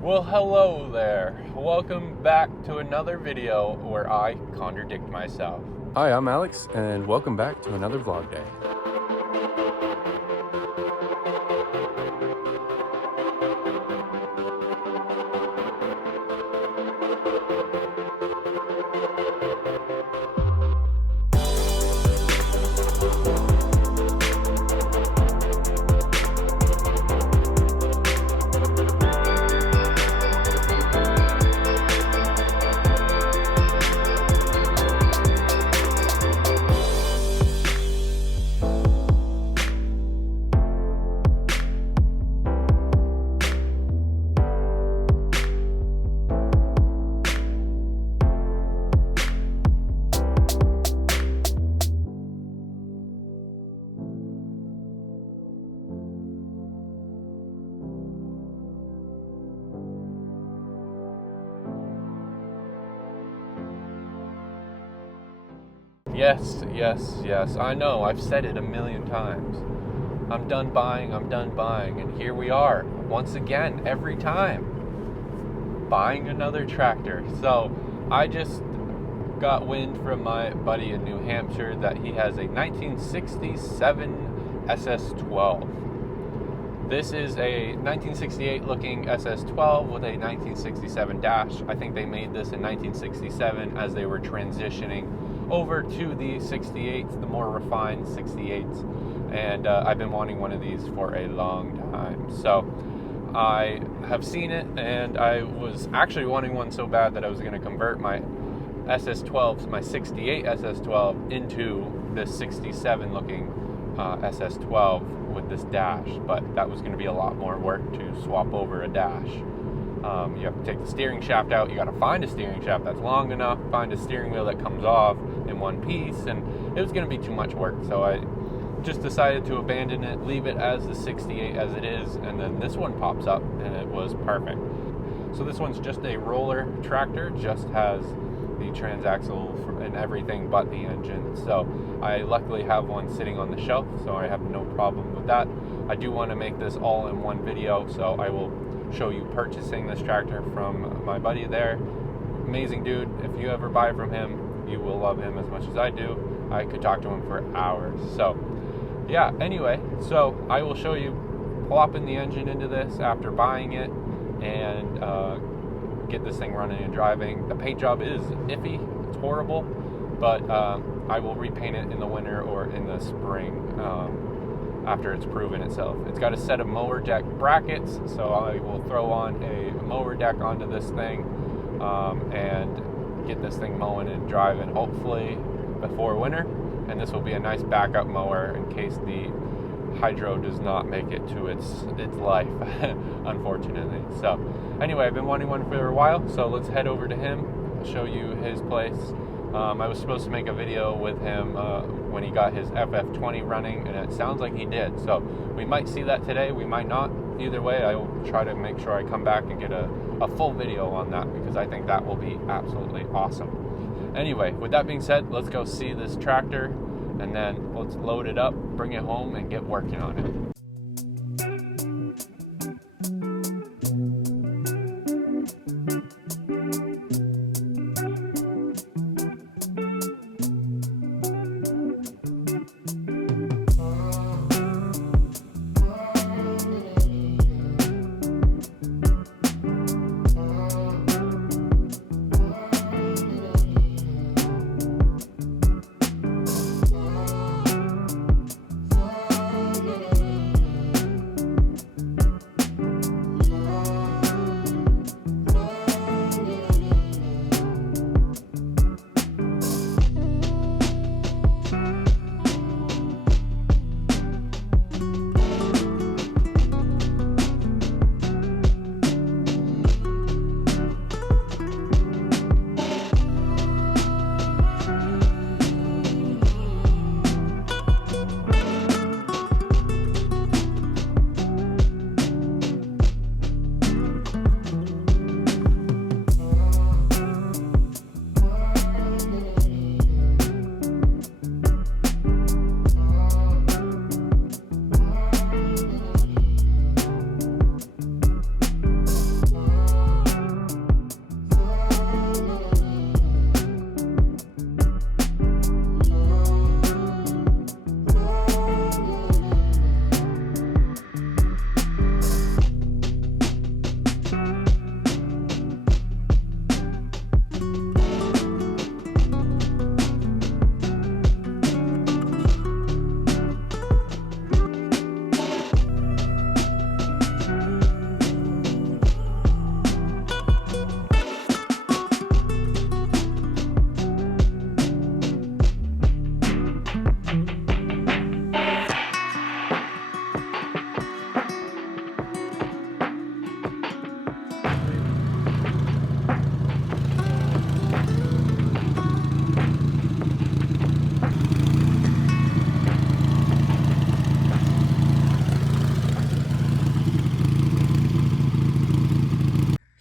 Well, hello there. Welcome back to another video where I contradict myself. Hi, I'm Alex, and welcome back to another vlog day. Yes. I know, I've said it a million times. I'm done buying, and here we are, once again, every time, buying another tractor. So, I just got wind from my buddy in New Hampshire that he has a 1967 SS12. This is a 1968 looking SS12 with a 1967 dash. I think they made this in 1967 as they were transitioning over to the 68s, the more refined 68s. And I've been wanting one of these for a long time. So I have seen it, and I was actually wanting one so bad that I was going to convert my SS12s, my 68 SS12, into this 67 looking SS12 with this dash, but that was going to be a lot more work to swap over a dash. You have to take the steering shaft out, you got to find a steering shaft that's long enough, find a steering wheel that comes off in one piece, and it was going to be too much work, so I just decided to abandon it, leave it as the 68 as it is, and then this one pops up, and it was perfect. So this one's just a roller tractor, just has the transaxle and everything but the engine. So I luckily have one sitting on the shelf, so I have no problem with that. I do want to make this all in one video, so I will show you purchasing this tractor from my buddy there. Amazing dude. If you ever buy from him, you will love him as much as I do. I could talk to him for hours. So yeah, anyway, so I will show you plopping the engine into this after buying it and get this thing running and driving. The paint job is iffy, it's horrible, but I will repaint it in the winter or in the spring after it's proven itself. It's got a set of mower deck brackets, so I will throw on a mower deck onto this thing and get this thing mowing and driving hopefully before winter, and this will be a nice backup mower in case the hydro does not make it to its life, unfortunately. So anyway, I've been wanting one for a while, so let's head over to him. I'll show you his place. I was supposed to make a video with him when he got his FF20 running, and it sounds like he did. So we might see that today, we might not. Either way, I will try to make sure I come back and get a full video on that, because I think that will be absolutely awesome. Anyway, with that being said, let's go see this tractor, and then let's load it up, bring it home, and get working on it.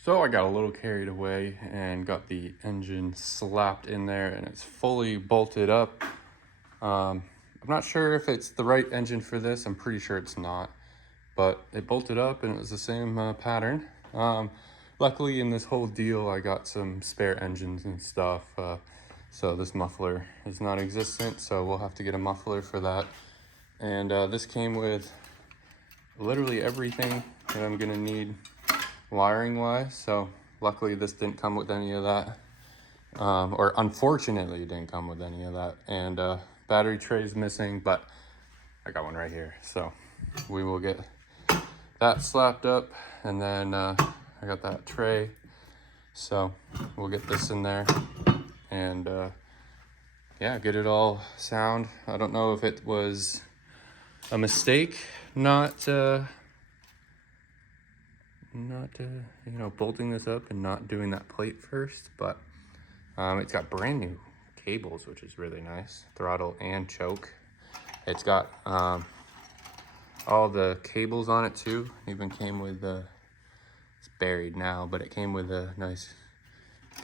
So I got a little carried away and got the engine slapped in there, and it's fully bolted up. I'm not sure if it's the right engine for this. I'm pretty sure it's not, but it bolted up and it was the same pattern. Luckily in this whole deal, I got some spare engines and stuff. So this muffler is not existent, so we'll have to get a muffler for that. And this came with literally everything that I'm gonna need wiring wise. So luckily this didn't come with any of that, or unfortunately it didn't come with any of that. And battery tray is missing, but I got one right here, so we will get that slapped up. And then I got that tray, so we'll get this in there and yeah, get it all sound. I don't know if it was a mistake not you know, bolting this up and not doing that plate first, but it's got brand new cables, which is really nice, throttle and choke. It's got all the cables on it too. Even came with it's buried now, but it came with a nice,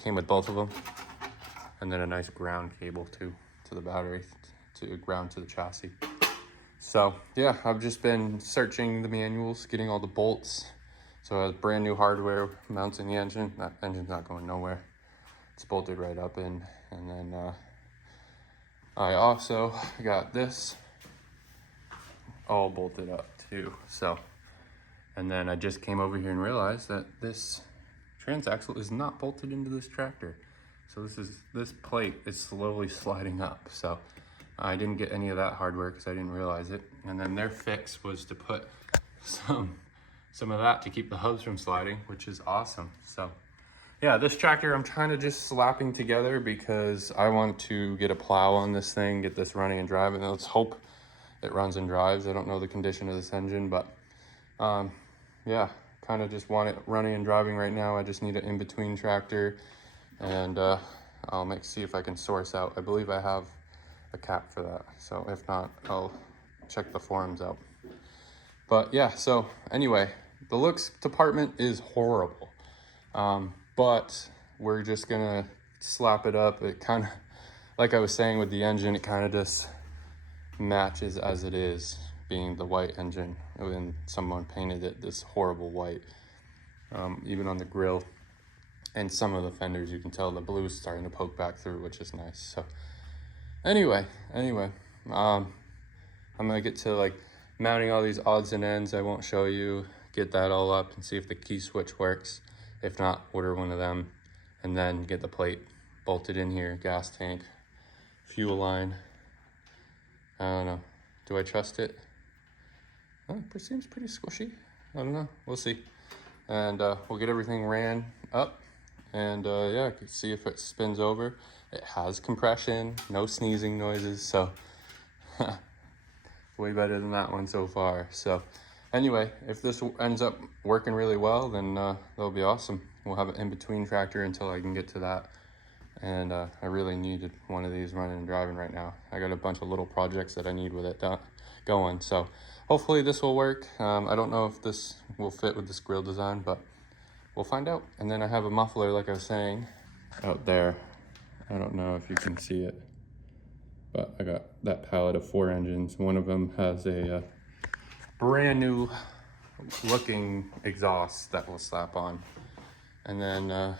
came with both of them, and then a nice ground cable too to the battery, to ground to the chassis. So yeah, I've just been searching the manuals, getting all the bolts. So it has brand new hardware mounting the engine. That engine's not going nowhere. It's bolted right up in. And then I also got this all bolted up too. So, and then I just came over here and realized that this transaxle is not bolted into this tractor. So this plate is slowly sliding up. So I didn't get any of that hardware because I didn't realize it. And then their fix was to put some of that to keep the hubs from sliding, which is awesome. So yeah, this tractor I'm kind of just slapping together because I want to get a plow on this thing, get this running and driving. Let's hope it runs and drives. I don't know the condition of this engine, but yeah, kind of just want it running and driving right now. I just need an in-between tractor, and I'll see if I can source out. I believe I have a cap for that. So if not, I'll check the forums out. But yeah, so anyway, the looks department is horrible. But we're just gonna slap it up. It kind of, like I was saying with the engine, it kind of just matches as it is, being the white engine, and someone painted it this horrible white. Even on the grill and some of the fenders, you can tell the blue is starting to poke back through, which is nice. So anyway, I'm gonna get to like mounting all these odds and ends. I won't show you, get that all up and see if the key switch works. If not, order one of them, and then get the plate bolted in here, gas tank, fuel line. I don't know, do I trust it? Oh, it seems pretty squishy. I don't know, we'll see. And we'll get everything ran up, and yeah, see if it spins over. It has compression, no sneezing noises, so way better than that one so far. So anyway, if this ends up working really well, then that'll be awesome. We'll have an in-between tractor until I can get to that. And I really needed one of these running and driving right now. I got a bunch of little projects that I need with it going. So hopefully this will work. I don't know if this will fit with this grill design, but we'll find out. And then I have a muffler, like I was saying, out there. I don't know if you can see it, but I got that pallet of 4 engines. One of them has a brand new looking exhaust that will slap on. And then I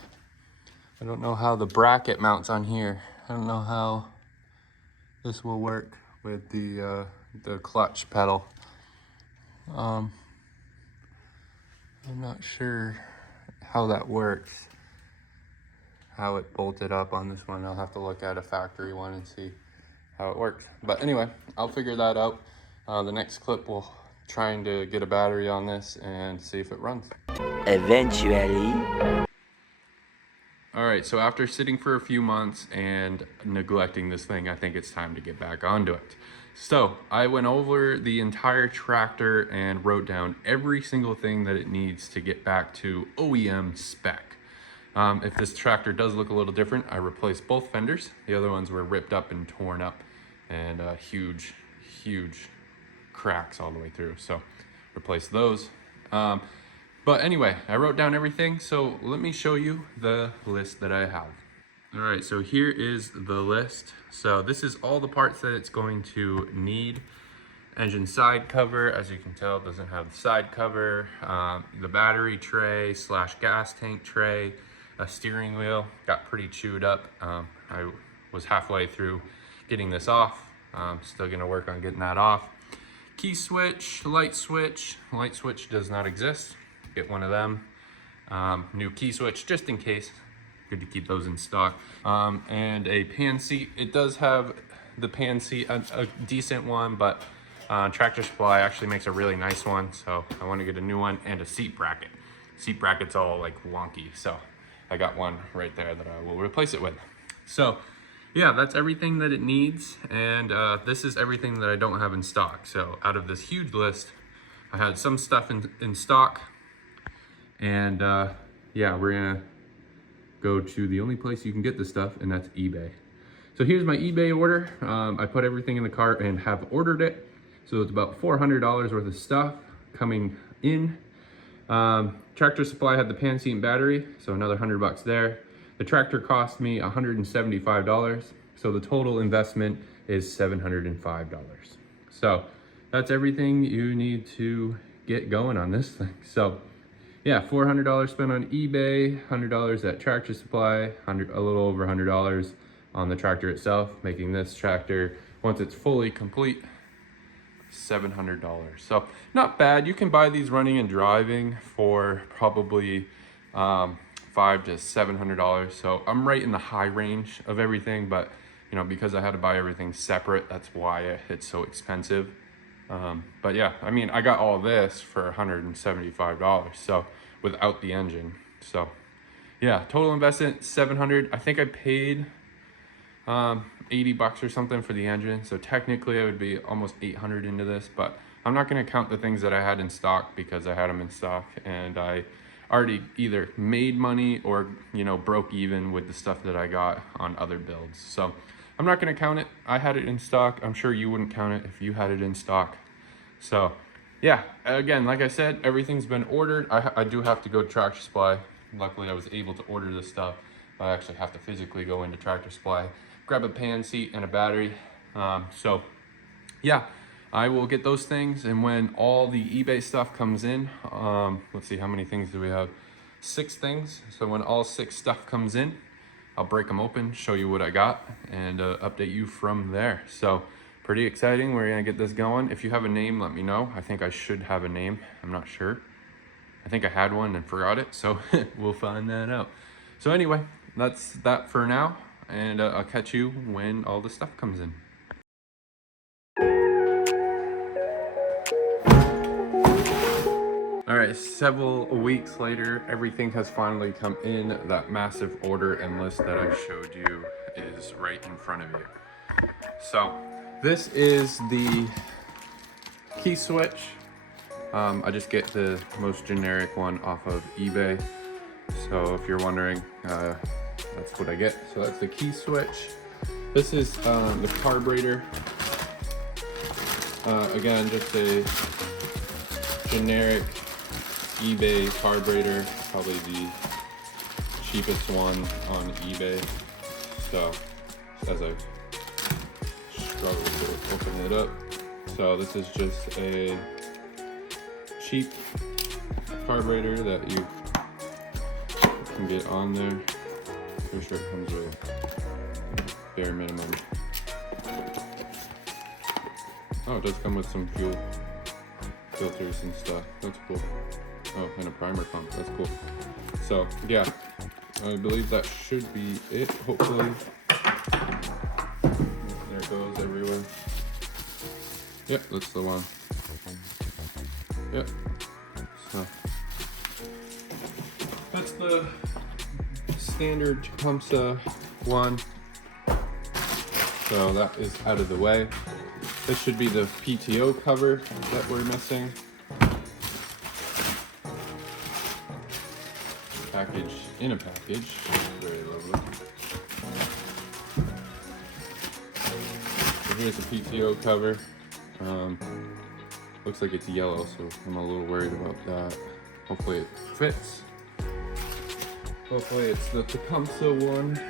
don't know how the bracket mounts on here. I don't know how this will work with the clutch pedal. I'm not sure how that works, how it bolted up on this one. I'll have to look at a factory one and see how it works. But anyway, I'll figure that out. The next clip we'll trying to get a battery on this and see if it runs. Eventually. All right, so after sitting for a few months and neglecting this thing, I think it's time to get back onto it. So I went over the entire tractor and wrote down every single thing that it needs to get back to OEM spec. If this tractor does look a little different, I replaced both fenders. The other ones were ripped up and torn up, and huge cracks all the way through. So replace those. But anyway, I wrote down everything, so let me show you the list that I have. All right, so here is the list. So this is all the parts that it's going to need. Engine side cover, as you can tell, it doesn't have the side cover. The battery tray / gas tank tray, a steering wheel, got pretty chewed up. I was halfway through getting this off. Still gonna work on getting that off. Key switch, light switch. Light switch does not exist. Get one of them. New key switch, just in case. Good to keep those in stock. And a pan seat. It does have the pan seat, a decent one, but Tractor Supply actually makes a really nice one, so I want to get a new one, and a seat bracket. Seat bracket's all like wonky, so I got one right there that I will replace it with. So yeah, that's everything that it needs, and this is everything that I don't have in stock. So out of this huge list, I had some stuff in stock, and yeah, we're gonna go to the only place you can get this stuff, and that's eBay. So here's my eBay order. I put everything in the cart and have ordered it. So it's about $400 worth of stuff coming in. Tractor Supply had the pan seat and battery, so another $100 there. The tractor cost me $175, so the total investment is $705. So that's everything you need to get going on this thing. So yeah, $400 spent on eBay, $100 at Tractor Supply, a little over $100 on the tractor itself, making this tractor, once it's fully complete, $700. So not bad. You can buy these running and driving for probably $500 to $700. So I'm right in the high range of everything, but you know, because I had to buy everything separate, that's why it's so expensive. But yeah, I mean, I got all this for $175, so without the engine. So yeah, total investment $700. I think I paid $80 or something for the engine, so technically I would be almost $800 into this, but I'm not going to count the things that I had in stock because I had them in stock and I already either made money or, you know, broke even with the stuff that I got on other builds. So I'm not going to count it. I had it in stock. I'm sure you wouldn't count it if you had it in stock. So yeah, again, like I said, everything's been ordered. I do have to go to Tractor Supply. Luckily I was able to order this stuff. I actually have to physically go into Tractor Supply, grab a pan seat and a battery. So yeah, I will get those things, and when all the eBay stuff comes in, let's see, how many things do we have? 6 things. So when all 6 stuff comes in, I'll break them open, show you what I got, and update you from there. So pretty exciting. We're gonna get this going. If you have a name, let me know. I think I should have a name. I'm not sure. I think I had one and forgot it, so we'll find that out. So anyway, that's that for now, and I'll catch you when all the stuff comes in. All right, several weeks later, everything has finally come in. That massive order and list that I showed you is right in front of you. So this is the key switch. I just get the most generic one off of eBay. So if you're wondering, that's what I get. So that's the key switch. This is the carburetor. Again, just a generic eBay carburetor, probably the cheapest one on eBay. So as I struggle to open it up, so this is just a cheap carburetor that you can get on there. Pretty sure it comes with bare minimum. Oh, it does come with some fuel filters and stuff. That's cool. Oh, and a primer pump. That's cool. So yeah, I believe that should be it, hopefully. There it goes everywhere. Yep, that's the one. Yep. So that's the standard tecumseh one. So that is out of the way. This should be the PTO cover that we're missing. Package in a package. Very lovely. So here's the PTO cover. Looks like it's yellow, so I'm a little worried about that. hopefully it fits. Hopefully it's the Tecumseh one.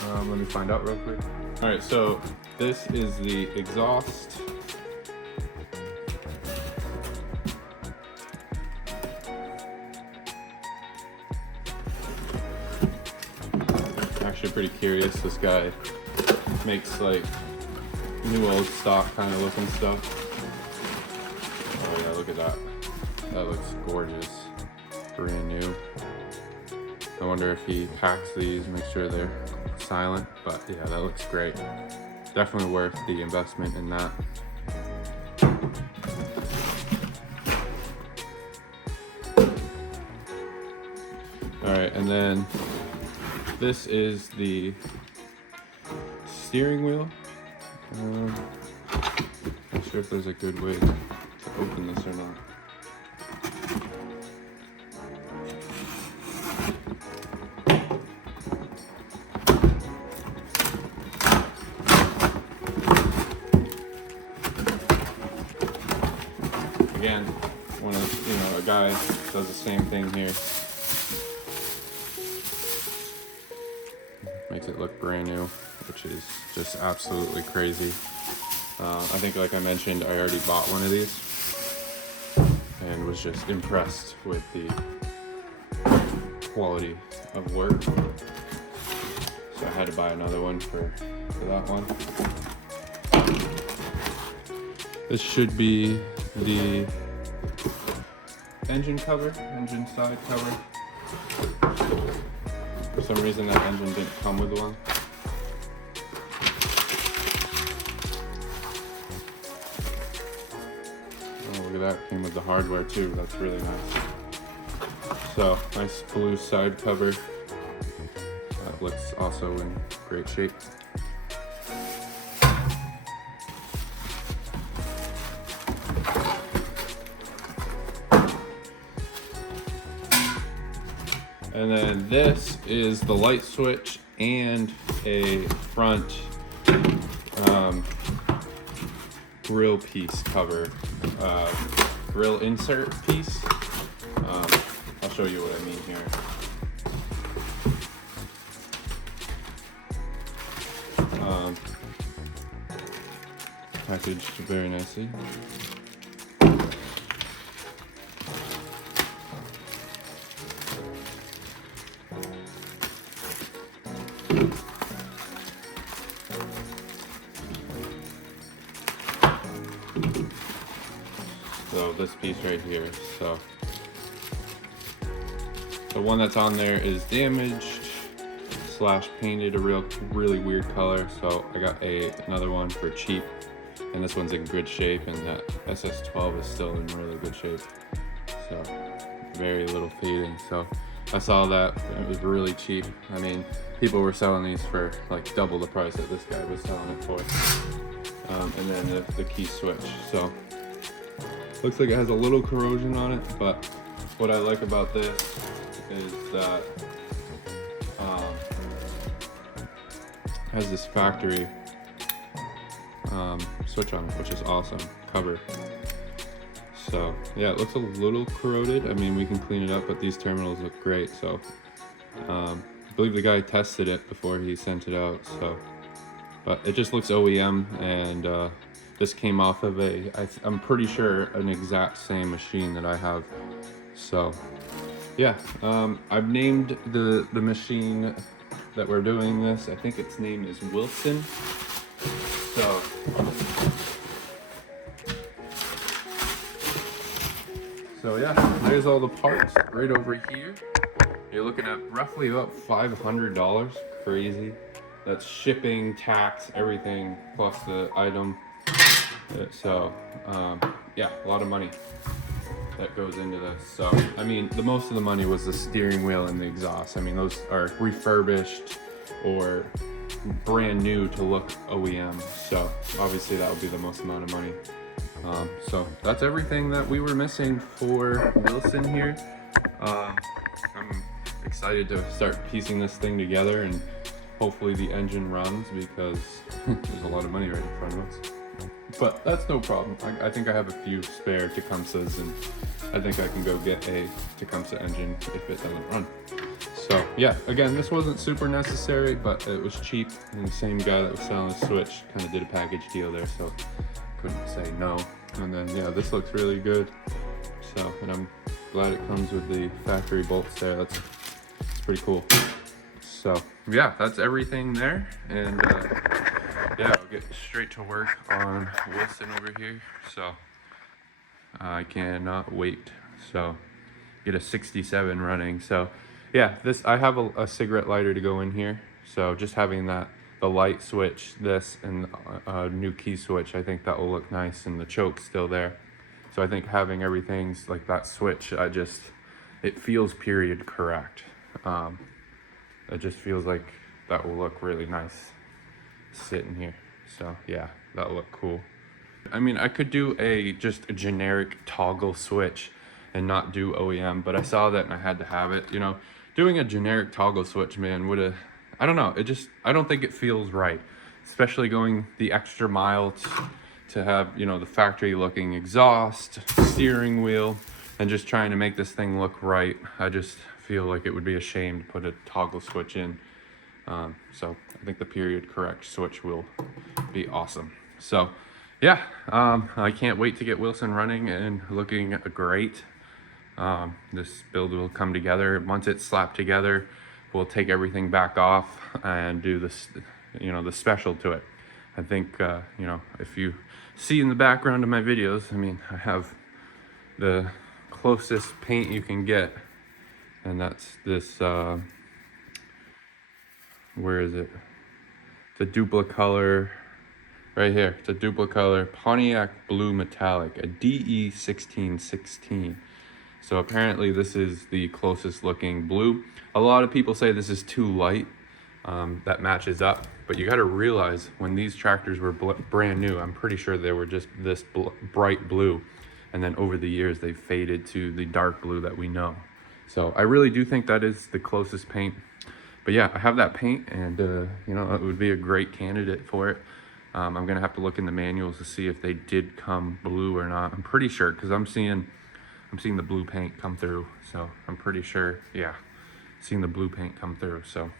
Let me find out real quick. All right, so this is the exhaust. Actually pretty curious. This guy makes like new old stock kind of looking stuff. Oh yeah, look at that. That looks gorgeous. Brand new. I wonder if he packs these, make sure they're silent, but yeah, that looks great. Definitely worth the investment in that. All right, and then this is the steering wheel. Not sure if there's a good way to open this or not. Again, when a guy does the same thing here, makes it look brand new, which is just absolutely crazy. I think, like I mentioned, I already bought one of these and was just impressed with the quality of work. So I had to buy another one for that one. This should be the engine cover, engine side cover. For some reason that engine didn't come with one. Oh, look at that, came with the hardware too, that's really nice. So, nice blue side cover. That looks also in great shape. And then this is the light switch and a front grill piece cover, grill insert piece. I'll show you what I mean here. Packaged very nicely. So this piece right here, so the one that's on there is damaged / painted a really weird color, so I got another one for cheap, and this one's in good shape, and that SS12 is still in really good shape, so very little fading. So I saw that, it was really cheap. I mean, people were selling these for like double the price that this guy was selling it for. And then the key switch, so looks like it has a little corrosion on it, but what I like about this is that it has this factory switch on it, which is awesome, cover. So yeah, it looks a little corroded. I mean, we can clean it up, but these terminals look great. So I believe the guy tested it before he sent it out, so but it just looks OEM, and this came off of I'm pretty sure an exact same machine that I have. So yeah, I've named the machine that we're doing this, I think its name is Wilson. So yeah, there's all the parts right over here. You're looking at roughly about $500, crazy. That's shipping, tax, everything, plus the item. So yeah, a lot of money that goes into this. So I mean, the most of the money was the steering wheel and the exhaust. I mean, those are refurbished or brand new to look OEM. So obviously that would be the most amount of money. So that's everything that we were missing for Wilson here. I'm excited to start piecing this thing together, and hopefully the engine runs, because there's a lot of money right in front of us. but that's no problem. I think I have a few spare Tecumsehs, and I think I can go get a Tecumseh engine if it doesn't run. So yeah, again, this wasn't super necessary, but it was cheap, and the same guy that was selling the Switch kind of did a package deal there, so couldn't say no. And then yeah, this looks really good. So, and I'm glad it comes with the factory bolts there. That's pretty cool. So yeah, that's everything there, and yeah, I'll get straight to work on Wilson over here. So I cannot wait. So get a 67 running. So yeah, this, I have a cigarette lighter to go in here. So just having that, the light switch, this, and a new key switch, I think that will look nice, and the choke's still there. So I think having everything's like that switch, it feels period correct. It just feels like that will look really nice sitting here. So yeah, that'll look cool. I mean, I could do just a generic toggle switch and not do OEM, but I saw that and I had to have it. You know, doing a generic toggle switch, man, I don't know, I don't think it feels right, especially going the extra mile to have, you know, the factory looking exhaust, steering wheel, and just trying to make this thing look right. I just feel like it would be a shame to put a toggle switch in. So I think the period correct switch will be awesome. So yeah, I can't wait to get Wilson running and looking great. This build will come together. Once it's slapped together, we'll take everything back off and do this, you know, the special to it. I think, you know, if you see in the background of my videos, I mean, I have the closest paint you can get, and that's this, where is it? It's a Duplicolor right here. It's a Duplicolor Pontiac Blue Metallic, a DE1616. So apparently this is the closest looking blue. A lot of people say this is too light. That matches up, but you got to realize when these tractors were brand new, I'm pretty sure they were just this bright blue, and then over the years they faded to the dark blue that we know. So I really do think that is the closest paint. But yeah, I have that paint, and you know, it would be a great candidate for it. I'm gonna have to look in the manuals to see if they did come blue or not. I'm pretty sure, because I'm seeing the blue paint come through, so I'm pretty sure, yeah, seeing the blue paint come through. So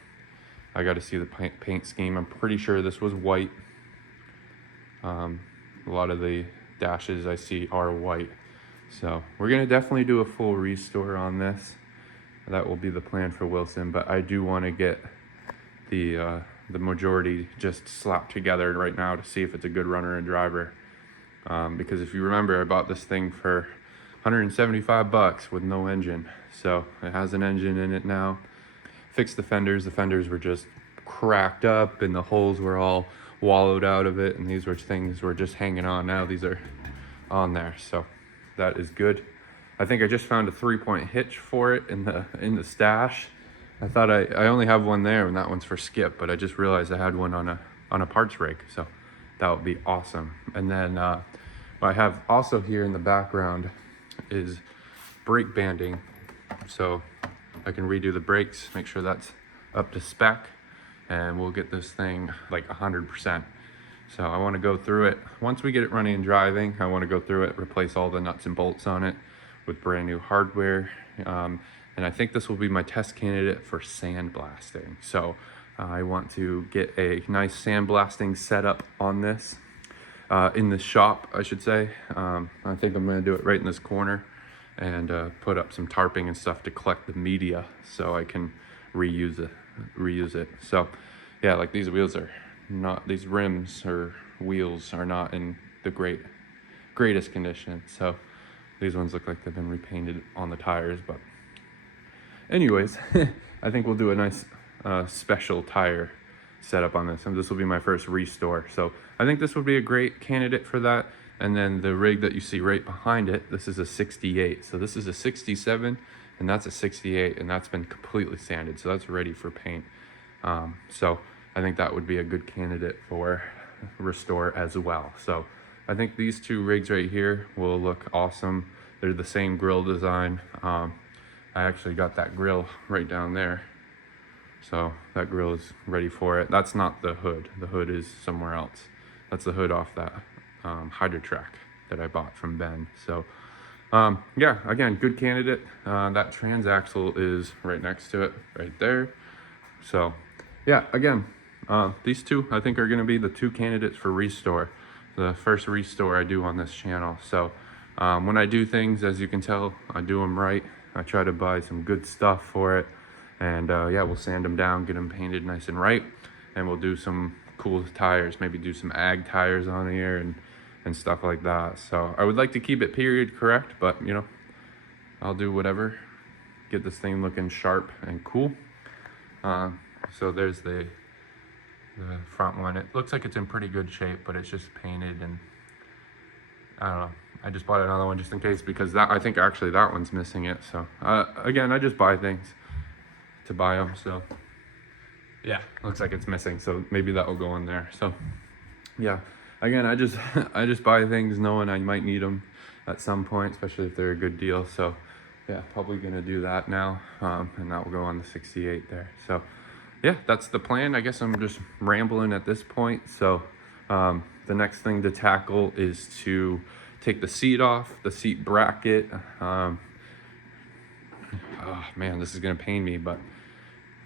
I got to see the paint scheme. I'm pretty sure this was white. A lot of the dashes I see are white. So we're gonna definitely do a full restore on this. That will be the plan for Wilson, but I do want to get the majority just slapped together right now to see if it's a good runner and driver. Because if you remember, I bought this thing for 175 bucks with no engine. So it has an engine in it now. Fixed the fenders. The fenders were just cracked up and the holes were all wallowed out of it, and these things were just hanging on. Now these are on there, so that is good. I think I just found a 3-point hitch for it in the stash. I thought I only have one there, and that one's for Skip, but I just realized I had one on a parts rig, so that would be awesome. And then what I have also here in the background is brake banding, so I can redo the brakes, make sure that's up to spec, and we'll get this thing like 100%. So I want to go through it. Once we get it running and driving, I want to go through it, replace all the nuts and bolts on it with brand new hardware. And I think this will be my test candidate for sandblasting. So I want to get a nice sandblasting setup on this, in the shop, I should say. I think I'm going to do it right in this corner, and put up some tarping and stuff to collect the media so I can reuse it. So yeah, like these rims or wheels are not in the greatest condition. So these ones look like they've been repainted on the tires, but anyways, I think we'll do a nice special tire setup on this, and this will be my first restore. So I think this would be a great candidate for that. And then the rig that you see right behind it, this is a 68. So this is a 67, and that's a 68, and that's been completely sanded. So that's ready for paint. So I think that would be a good candidate for restore as well. So I think these two rigs right here will look awesome. They're the same grill design. I actually got that grill right down there. So that grill is ready for it. That's not the hood. The hood is somewhere else. That's the hood off that Hydrotrack that I bought from Ben. So yeah, again, good candidate. That transaxle is right next to it, right there. So yeah, again, these two I think are going to be the two candidates for restore, the first restore I do on this channel. So when I do things, as you can tell, I do them right. I try to buy some good stuff for it, and yeah, we'll sand them down, get them painted nice and right, and we'll do some cool tires, maybe do some ag tires on here and stuff like that. So I would like to keep it period correct, but you know, I'll do whatever, get this thing looking sharp and cool. So there's the front one. It looks like it's in pretty good shape, but it's just painted, and I don't know. I just bought another one just in case, because that, I think actually that one's missing it. So again, I just buy things to buy them. So yeah, looks like it's missing, so maybe that will go in there. So yeah, again, I just I just buy things knowing I might need them at some point, especially if they're a good deal. So yeah, probably gonna do that now, and that will go on the 68 there. So yeah, that's the plan. I guess I'm just rambling at this point. So the next thing to tackle is to take the seat off, the seat bracket. Oh man, this is gonna pain me, but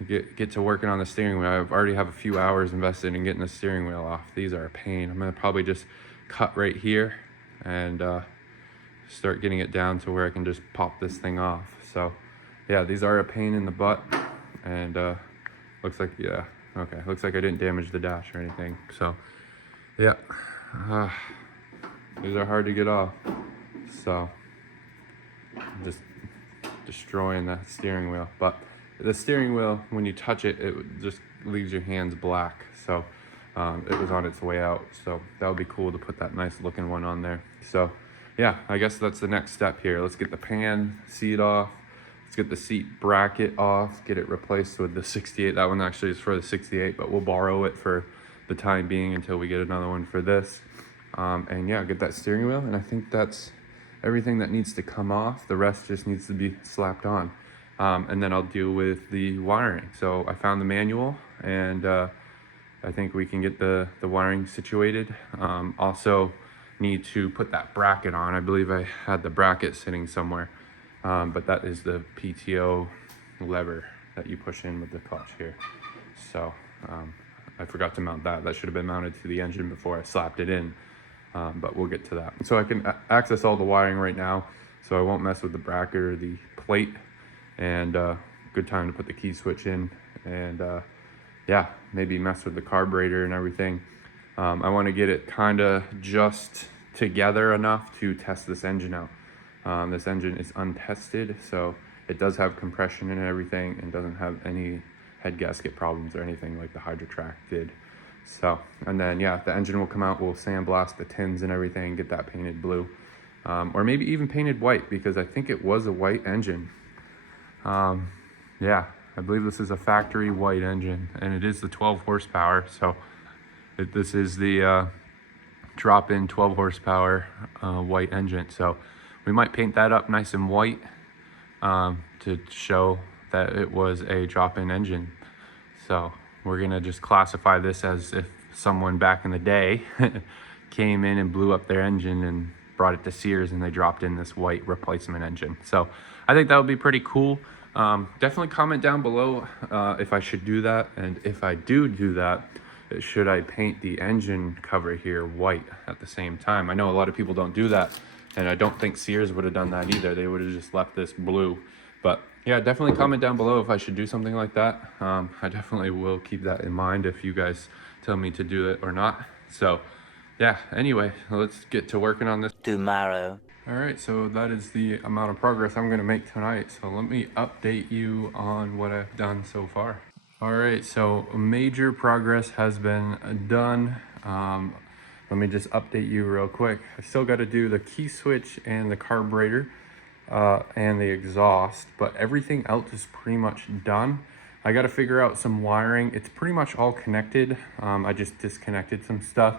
get to working on the steering wheel. I already have a few hours invested in getting the steering wheel off. These are a pain. I'm gonna probably just cut right here and start getting it down to where I can just pop this thing off. So yeah, these are a pain in the butt, and looks like, yeah, okay, looks like I didn't damage the dash or anything. So yeah, these are hard to get off. So I'm just destroying the steering wheel. But the steering wheel, when you touch it, it just leaves your hands black. So it was on its way out. So that would be cool to put that nice looking one on there. So yeah, I guess that's the next step here. Let's get the pan seat off. Let's get the seat bracket off, get it replaced with the 68. That one actually is for the 68, but we'll borrow it for the time being until we get another one for this. And yeah, get that steering wheel. And I think that's everything that needs to come off. The rest just needs to be slapped on. And then I'll deal with the wiring. So I found the manual, and I think we can get the wiring situated. Also need to put that bracket on. I believe I had the bracket sitting somewhere, but that is the PTO lever that you push in with the clutch here. So I forgot to mount that. That should have been mounted to the engine before I slapped it in, but we'll get to that. So I can access all the wiring right now, so I won't mess with the bracket or the plate. And good time to put the key switch in, and yeah, maybe mess with the carburetor and everything. I want to get it kind of just together enough to test this engine out. This engine is untested, so it does have compression and everything, and doesn't have any head gasket problems or anything like the Hydrotrack did. So, and then yeah, the engine will come out, we'll sandblast the tins and everything, get that painted blue, or maybe even painted white, because I think it was a white engine. Yeah, I believe this is a factory white engine, and it is the 12 horsepower. So this is the drop-in 12 horsepower white engine. So we might paint that up nice and white to show that it was a drop-in engine. So we're gonna just classify this as if someone back in the day came in and blew up their engine and brought it to Sears, and they dropped in this white replacement engine. So I think that would be pretty cool. Definitely comment down below if I should do that, and if I do that, should I paint the engine cover here white at the same time? I know a lot of people don't do that, and I don't think Sears would have done that either. They would have just left this blue. But yeah, definitely comment down below if I should do something like that. I definitely will keep that in mind if you guys tell me to do it or not. So yeah, anyway, let's get to working on this tomorrow. All right, so that is the amount of progress I'm gonna make tonight. So let me update you on what I've done so far. All right, so major progress has been done. Let me just update you real quick. I still gotta do the key switch and the carburetor and the exhaust, but everything else is pretty much done. I gotta figure out some wiring. It's pretty much all connected. I just disconnected some stuff.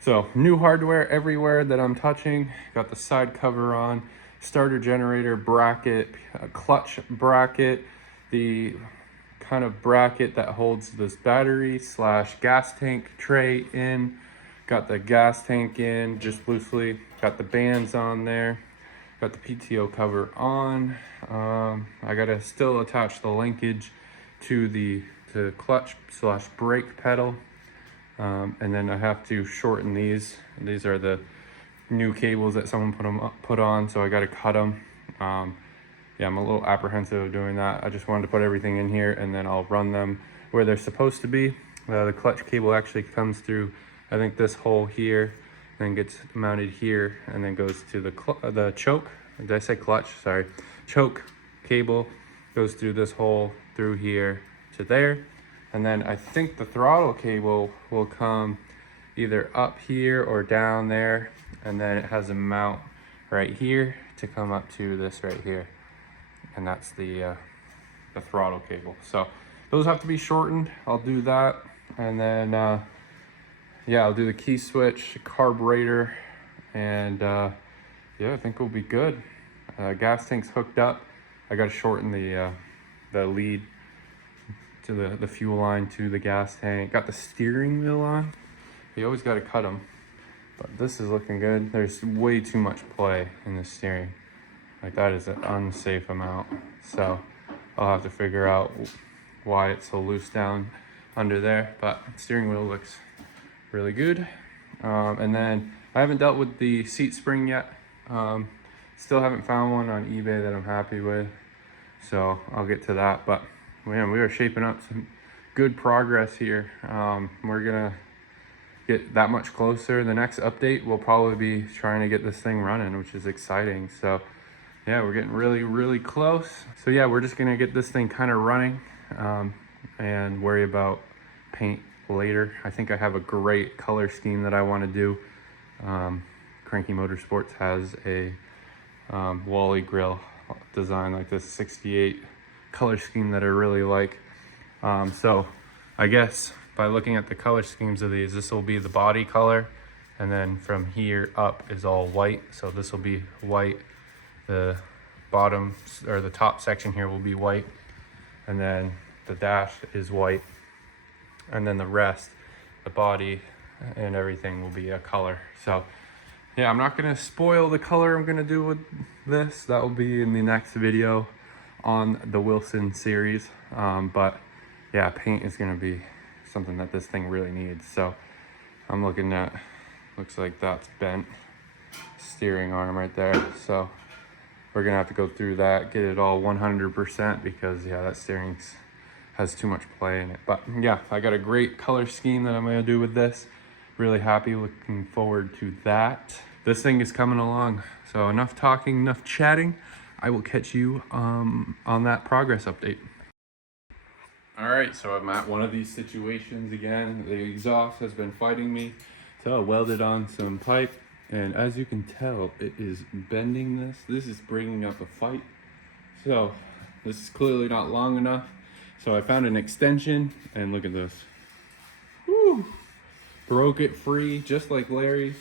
So new hardware everywhere that I'm touching. Got the side cover on, starter generator bracket, clutch bracket, the kind of bracket that holds this battery / gas tank tray in. Got the gas tank in just loosely. Got the bands on there. Got the PTO cover on. I gotta still attach the linkage to the clutch / brake pedal. And then I have to shorten these. These are the new cables that someone put on, so I gotta cut them. Yeah, I'm a little apprehensive of doing that. I just wanted to put everything in here and then I'll run them where they're supposed to be. The clutch cable actually comes through, I think, this hole here, then gets mounted here, and then goes to the choke. Did I say clutch? Sorry. Choke cable goes through this hole, through here to there. And then I think the throttle cable will come either up here or down there. And then it has a mount right here to come up to this right here. And that's the throttle cable. So those have to be shortened. I'll do that. And then, yeah, I'll do the key switch, carburetor, and yeah, I think we'll be good. Gas tank's hooked up. I got to shorten the lead to the fuel line to the gas tank. Got the steering wheel on. You always got to cut them, but this is looking good. There's way too much play in the steering. Like, that is an unsafe amount. So I'll have to figure out why it's so loose down under there, but steering wheel looks really good. And then I haven't dealt with the seat spring yet. Still haven't found one on eBay that I'm happy with, so I'll get to that. But man, we are shaping up some good progress here. We're gonna get that much closer. The next update will probably be trying to get this thing running, which is exciting. So yeah, we're getting really close. So yeah, we're just gonna get this thing kind of running and worry about paint later. I think I have a great color scheme that I want to do. Cranky Motorsports has a Wally grill design like this 68 color scheme that I really like. So I guess by looking at the color schemes of these, this will be the body color, and then from here up is all white. So this will be white. The bottom or the top section here will be white, and then the dash is white, and then the rest, the body and everything, will be a color. So yeah, I'm not gonna spoil the color I'm gonna do with this. That will be in the next video on the Wilson series. But yeah, paint is gonna be something that this thing really needs. So I'm looking at, looks like that's bent steering arm right there. So we're gonna have to go through that, get it all 100%, because yeah, that steering has too much play in it. But yeah, I got a great color scheme that I'm gonna do with this. Really happy, looking forward to that. This thing is coming along. So enough talking, enough chatting. I will catch you on that progress update. All right, so I'm at one of these situations again. The exhaust has been fighting me. So I welded on some pipe, and as you can tell, it is bending this. This is bringing up a fight. So this is clearly not long enough. So I found an extension, and look at this. Woo! Broke it free, just like Larry's.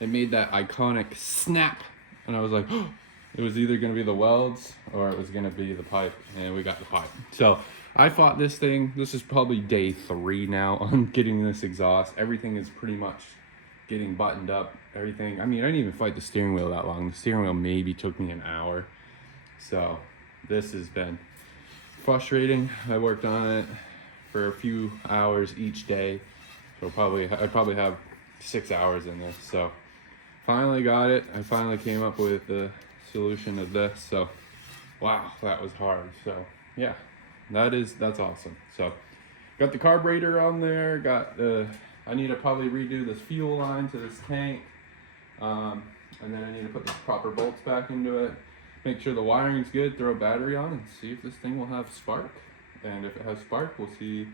It made that iconic snap, and I was like, oh, it was either gonna be the welds or it was gonna be the pipe, and we got the pipe. So I fought this thing. This is probably day 3 now on getting this exhaust. Everything is pretty much getting buttoned up. Everything, I mean, I didn't even fight the steering wheel that long. The steering wheel maybe took me an hour. So this has been frustrating. I worked on it for a few hours each day. So I probably have 6 hours in this. So finally got it. I finally came up with the solution of this. So wow, that was hard. So yeah, that's awesome. So got the carburetor on there. I need to probably redo this fuel line to this tank. And then I need to put the proper bolts back into it. Make sure the wiring's good, throw a battery on, and see if this thing will have spark. And if it has spark, we'll see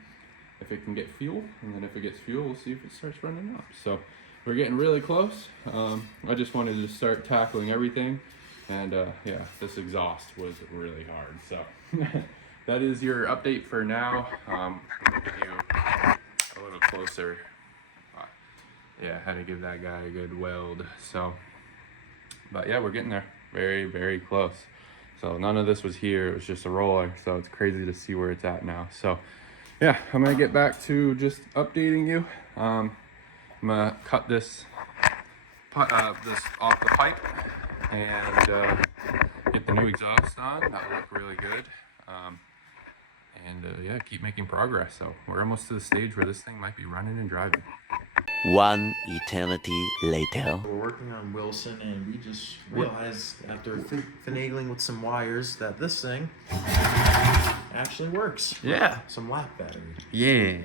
if it can get fuel. And then if it gets fuel, we'll see if it starts running up. So we're getting really close. I just wanted to start tackling everything. And yeah, this exhaust was really hard. So that is your update for now. I'm gonna give you a little closer. Yeah, I had to give that guy a good weld. So, but yeah, we're getting there. Very close. So none of this was here. It was just a roller. So it's crazy to see where it's at now. So yeah, I'm gonna get back to just updating you. I'm gonna cut this off the pipe and get the new exhaust on. That'll look really good. Yeah, keep making progress. So we're almost to the stage where this thing might be running and driving. One eternity later. We're working on Wilson, and we just realized after finagling with some wires that this thing actually works. Yeah. Some lap battery. Yeah.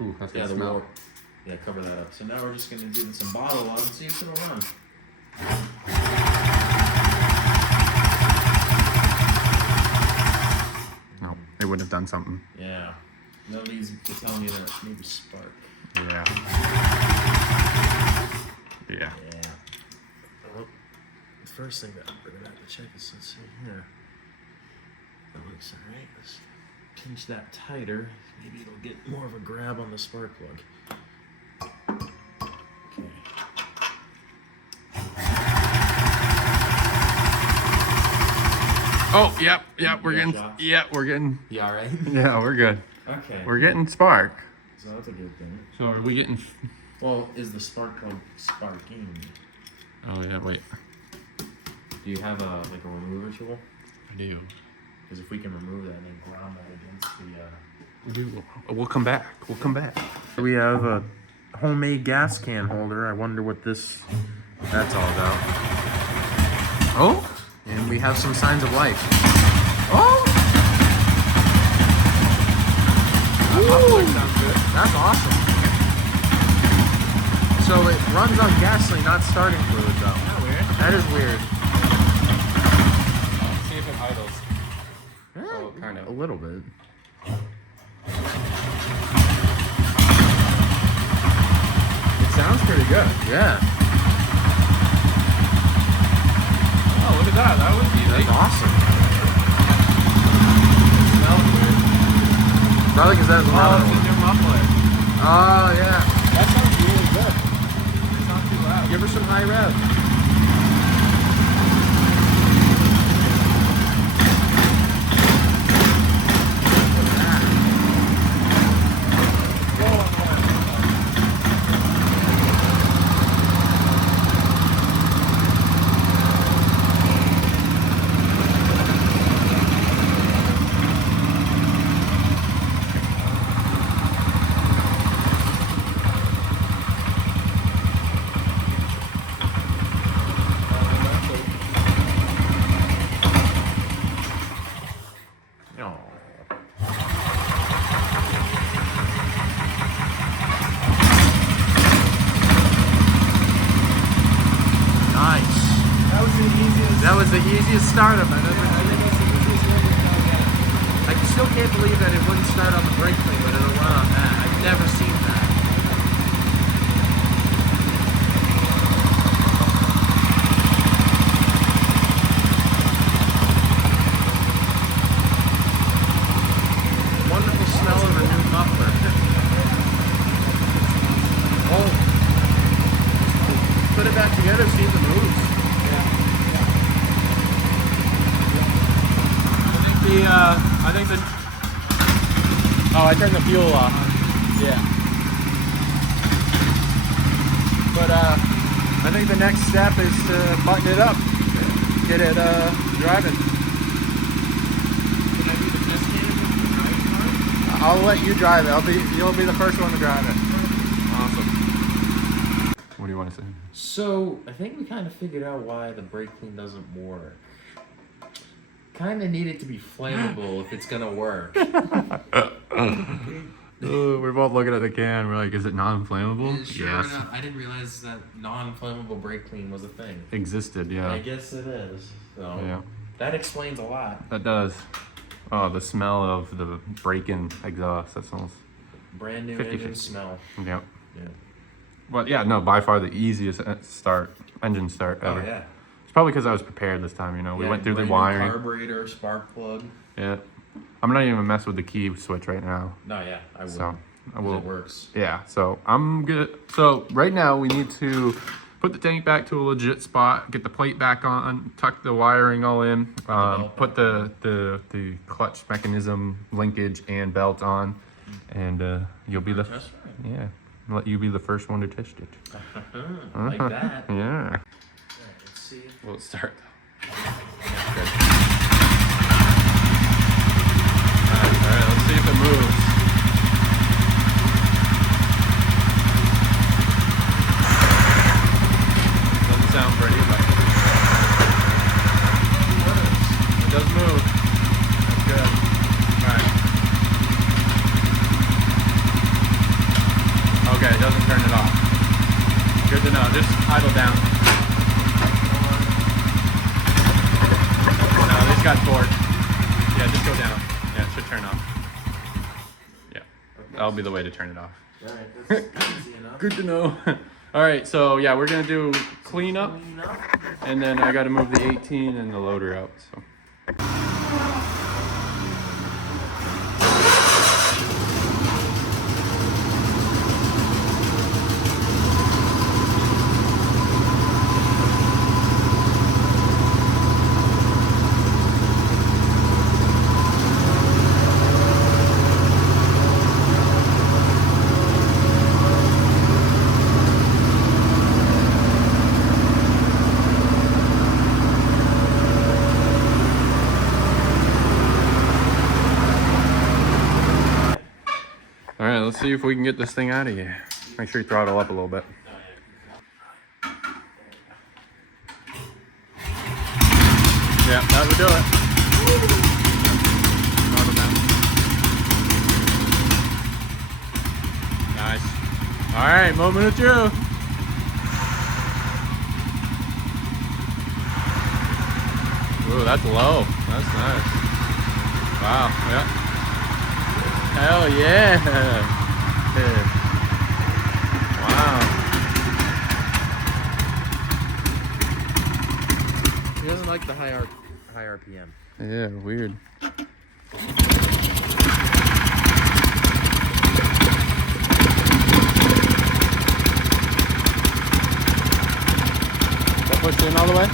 Ooh, that's Yeah, gonna the smell. warp. Yeah, cover that up. So now we're just gonna give it some bottle on and see if it'll run. No, they would have done something. Yeah. None of these are telling you that maybe spark. Yeah. Yeah. Yeah. Well, the first thing that we're gonna have to check is, let's see here. That looks alright. Let's pinch that tighter. Maybe it'll get more of a grab on the spark plug. Okay. Oh, yep, we're Yeah, getting, shots. we're getting, Yeah, alright? yeah, we're good. Okay. We're getting spark. So that's a good thing. So are we getting? Well, is the spark plug sparking? Oh yeah, wait. Do you have a remover tool? I do. Because if we can remove that and then ground that against the We do. We'll come back. We'll come back. We have a homemade gas can holder. I wonder what that's all about. Oh. And we have some signs of life. Oh. That sounds good. That's awesome. So it runs on gasoline, not starting fluid though. Weird. That is weird. See if it idles. Oh, kind of. A little bit. It sounds pretty good. Yeah. Oh, look at that. That was easy. That's awesome. Probably because that's Oh, it's a new muffler. Oh, yeah. That sounds really good. It's not too loud. Give her some high rev. That was the easiest startup I've ever seen. I still can't believe that it wouldn't start on the brake plate, but it'll run on that. I've never seen that. Wonderful smell of a new muffler. Oh. Put it back together, see if it moves. I think the. Oh, I turned the fuel off. Yeah. But I think the next step is to button it up, get it driving. Can I do the test cam with the driving part? I'll let you drive it. You'll be the first one to drive it. Awesome. What do you want to say? So I think we kind of figured out why the brake clean doesn't work. Kind of need it to be flammable if it's gonna work. We're both looking at the can. We're like, is it non-flammable? Sure enough, I didn't realize that non-flammable brake clean was a thing. Existed, yeah. I guess it is. So Yeah. that explains a lot. That does. Oh, the smell of the break-in exhaust. That smells. Brand new 50-50. engine smell. Yep. Yeah. Well, yeah, no, by far the easiest engine start ever. Oh yeah. It's probably because I was prepared this time, you know. We Yeah, went through the brand new wiring. Carburetor, spark plug. Yeah. I'm not even mess with the key switch right now. No, yeah, I would. So I 'Cause will. It works. Yeah, so I'm good. So right now we need to put the tank back to a legit spot, get the plate back on, tuck the wiring all in, put the clutch mechanism linkage and belt on, and you'll be the That's right. yeah. Let you be the first one to test it. Like that. Yeah. Alright, let's see. We'll start though. Alright, let's see if it moves. Doesn't sound pretty, but it does move. That's good. Alright. Okay, it doesn't turn it off. Good to know. Just idle down. No, this got bored. Yeah, just go down. Yeah, it should turn off. Yeah, that'll be the way to turn it off. Alright, that's easy enough. Good to know. All right, so yeah, we're gonna do cleanup, Clean up. and then I gotta move the 18 and the loader out. So. All right, let's see if we can get this thing out of here. Make sure you throttle up a little bit. Yeah, that would do it. Throttle down. Nice. All right, moment of truth. Ooh, that's low. That's nice. Wow, yeah. Hell yeah. Yeah. Wow. He doesn't like the high RPM. Yeah, weird. That pushed in all the way?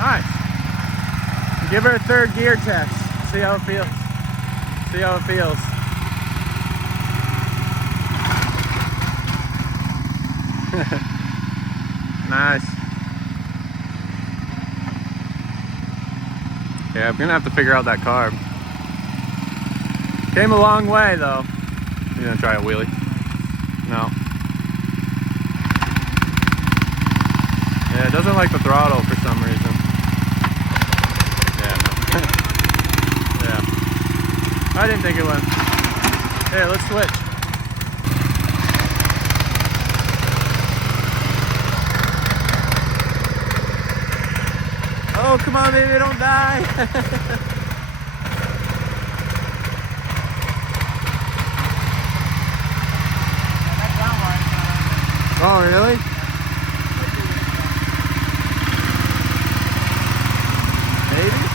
Nice. Give her a third gear test. See how it feels. See how it feels. Nice. Yeah, I'm gonna have to figure out that carb. Came a long way though. You gonna try a wheelie? No. Yeah, it doesn't like the throttle for some reason. Yeah, no. Yeah. I didn't think it would. Here, let's switch. Oh, come on, baby, don't die. Oh, really? Maybe?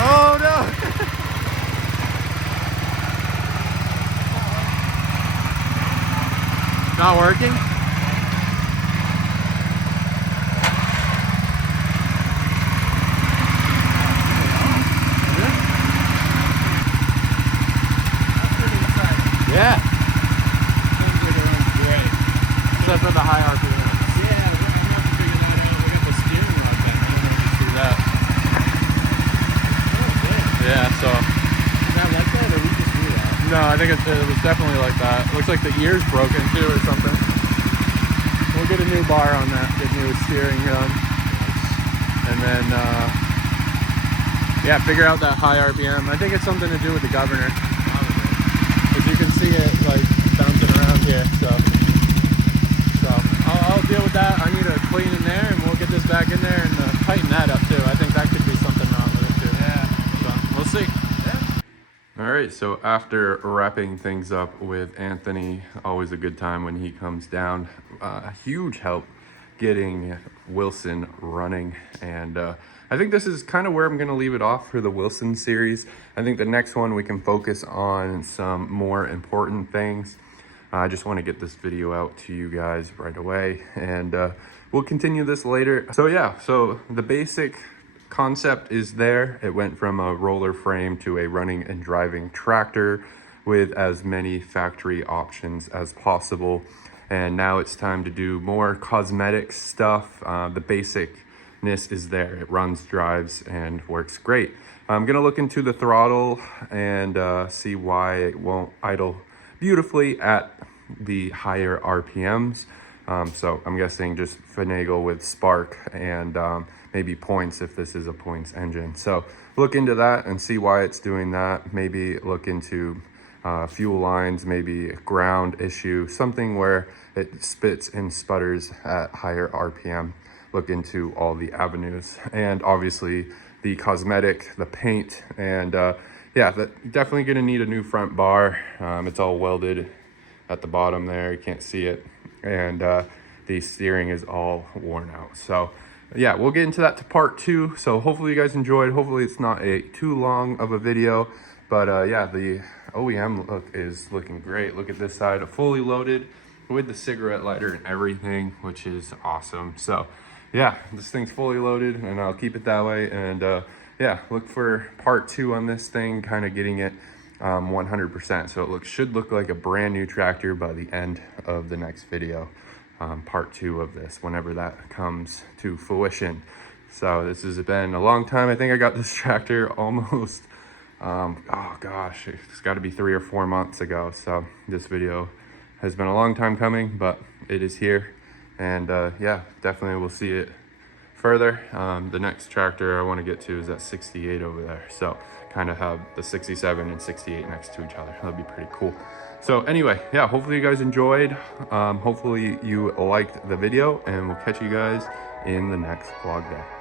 Oh no! Not working? Yeah. Except for the high RPM. Yeah, we're gonna have to figure that out. We'll get the steering rod back. I don't know if you see that. Yeah. So Is that like that, or we just do that? no, I think it was definitely like that. It looks like the ear's broken too or something. We'll get a new bar on that, get new steering done, and then yeah, figure out that high RPM. I think it's something to do with the governor, because you can see it like bouncing around here. So I'll deal with that. I need to clean in there, and we'll get this back in there and tighten that up too. I think that could be something wrong with it too. Yeah. So we'll see. All right, so after wrapping things up with Anthony, always a good time when he comes down. A huge help getting Wilson running, and I think this is kind of where I'm going to leave it off for the Wilson series. I think the next one we can focus on some more important things. I just want to get this video out to you guys right away, and we'll continue this later. So yeah, so the basic concept is there. It went from a roller frame to a running and driving tractor with as many factory options as possible. And now it's time to do more cosmetic stuff. The basicness is there. It runs, drives, and works great. I'm gonna look into the throttle and see why it won't idle beautifully at the higher RPMs. So I'm guessing just finagle with spark and maybe points if this is a points engine. So look into that and see why it's doing that. Maybe look into fuel lines, maybe ground issue, something where it spits and sputters at higher RPM. Look into all the avenues, and obviously the cosmetic, the paint, and yeah, definitely gonna need a new front bar. It's all welded at the bottom there, you can't see it, and the steering is all worn out. So yeah, we'll get into that to part 2. So hopefully you guys enjoyed. Hopefully it's not too long of a video, but yeah, the OEM look is looking great. Look at this side, fully loaded with the cigarette lighter and everything, which is awesome. So yeah, this thing's fully loaded, and I'll keep it that way. And yeah, look for part 2 on this thing, kind of getting it 100%. So it should look like a brand new tractor by the end of the next video. Part 2 of this, whenever that comes to fruition. So this has been a long time. I think I got this tractor almost, oh gosh, it's got to be 3 or 4 months ago. So this video has been a long time coming, but it is here. And yeah, definitely we'll see it further. The next tractor I want to get to is that 68 over there. So kind of have the 67 and 68 next to each other. That'd be pretty cool. So anyway, yeah, hopefully you guys enjoyed. Hopefully you liked the video, and we'll catch you guys in the next vlog day.